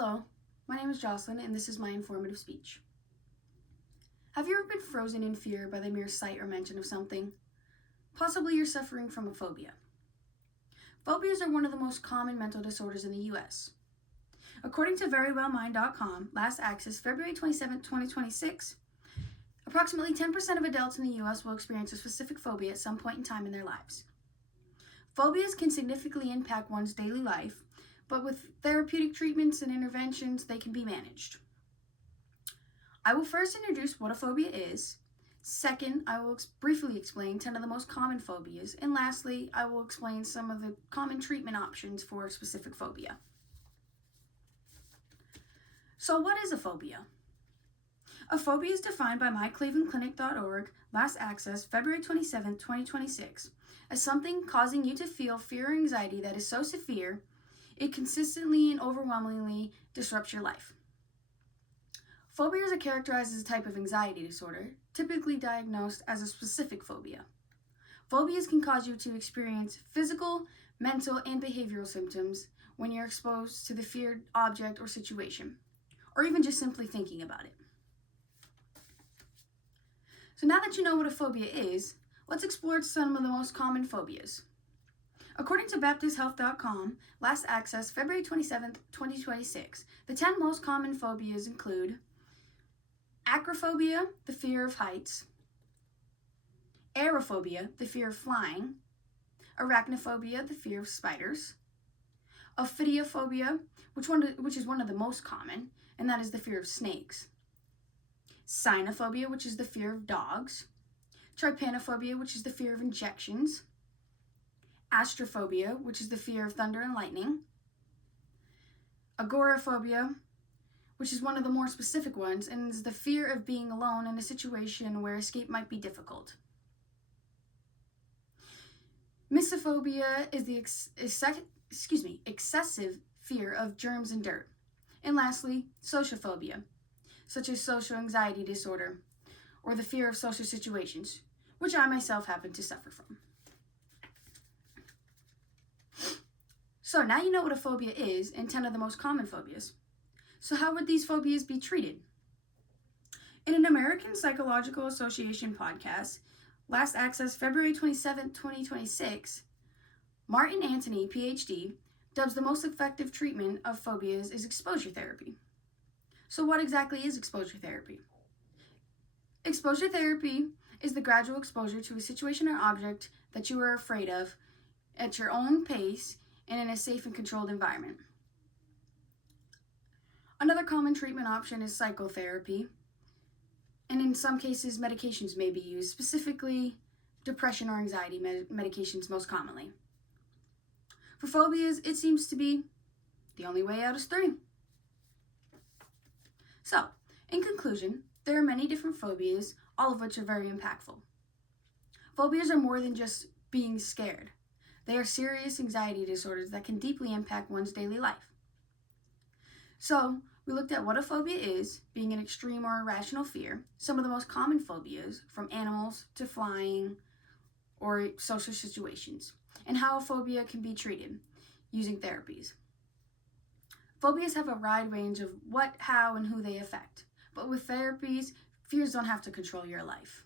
Hello, my name is Jocelyn and this is my informative speech. Have you ever been frozen in fear by the mere sight or mention of something? Possibly you're suffering from a phobia. Phobias are one of the most common mental disorders in the US. According to verywellmind.com, last access February 27, 2026, approximately 10% of adults in the US will experience a specific phobia at some point in time in their lives. Phobias can significantly impact one's daily life, but with therapeutic treatments and interventions, they can be managed. I will first introduce what a phobia is. Second, I will briefly explain 10 of the most common phobias. And lastly, I will explain some of the common treatment options for a specific phobia. So what is a phobia? A phobia is defined by myclevelandclinic.org, last access February 27, 2026, as something causing you to feel fear or anxiety that is so severe it consistently and overwhelmingly disrupts your life. Phobias are characterized as a type of anxiety disorder, typically diagnosed as a specific phobia. Phobias can cause you to experience physical, mental, and behavioral symptoms when you're exposed to the feared object or situation, or even just simply thinking about it. So now that you know what a phobia is, let's explore some of the most common phobias. According to BaptistHealth.com, last access February 27, 2026, the 10 most common phobias include acrophobia, the fear of heights, aerophobia, the fear of flying, arachnophobia, the fear of spiders, ophidiophobia, which is one of the most common, and that is the fear of snakes, cynophobia, which is the fear of dogs, trypanophobia, which is the fear of injections, astrophobia, which is the fear of thunder and lightning, agoraphobia, which is one of the more specific ones, and is the fear of being alone in a situation where escape might be difficult. Misophonia is the excessive fear of germs and dirt. And lastly, sociophobia, such as social anxiety disorder, or the fear of social situations, which I myself happen to suffer from. So now you know what a phobia is and 10 of the most common phobias. So how would these phobias be treated? In an American Psychological Association podcast, last access February 27, 2026, Martin Anthony, PhD, dubs the most effective treatment of phobias is exposure therapy. So what exactly is exposure therapy? Exposure therapy is the gradual exposure to a situation or object that you are afraid of at your own pace and in a safe and controlled environment. Another common treatment option is psychotherapy, and in some cases, medications may be used, specifically depression or anxiety medications most commonly. For phobias, it seems to be the only way out is through. So, in conclusion, there are many different phobias, all of which are very impactful. Phobias are more than just being scared. They are serious anxiety disorders that can deeply impact one's daily life. So, we looked at what a phobia is, being an extreme or irrational fear, some of the most common phobias, from animals to flying or social situations, and how a phobia can be treated using therapies. Phobias have a wide range of what, how, and who they affect, but with therapies, fears don't have to control your life.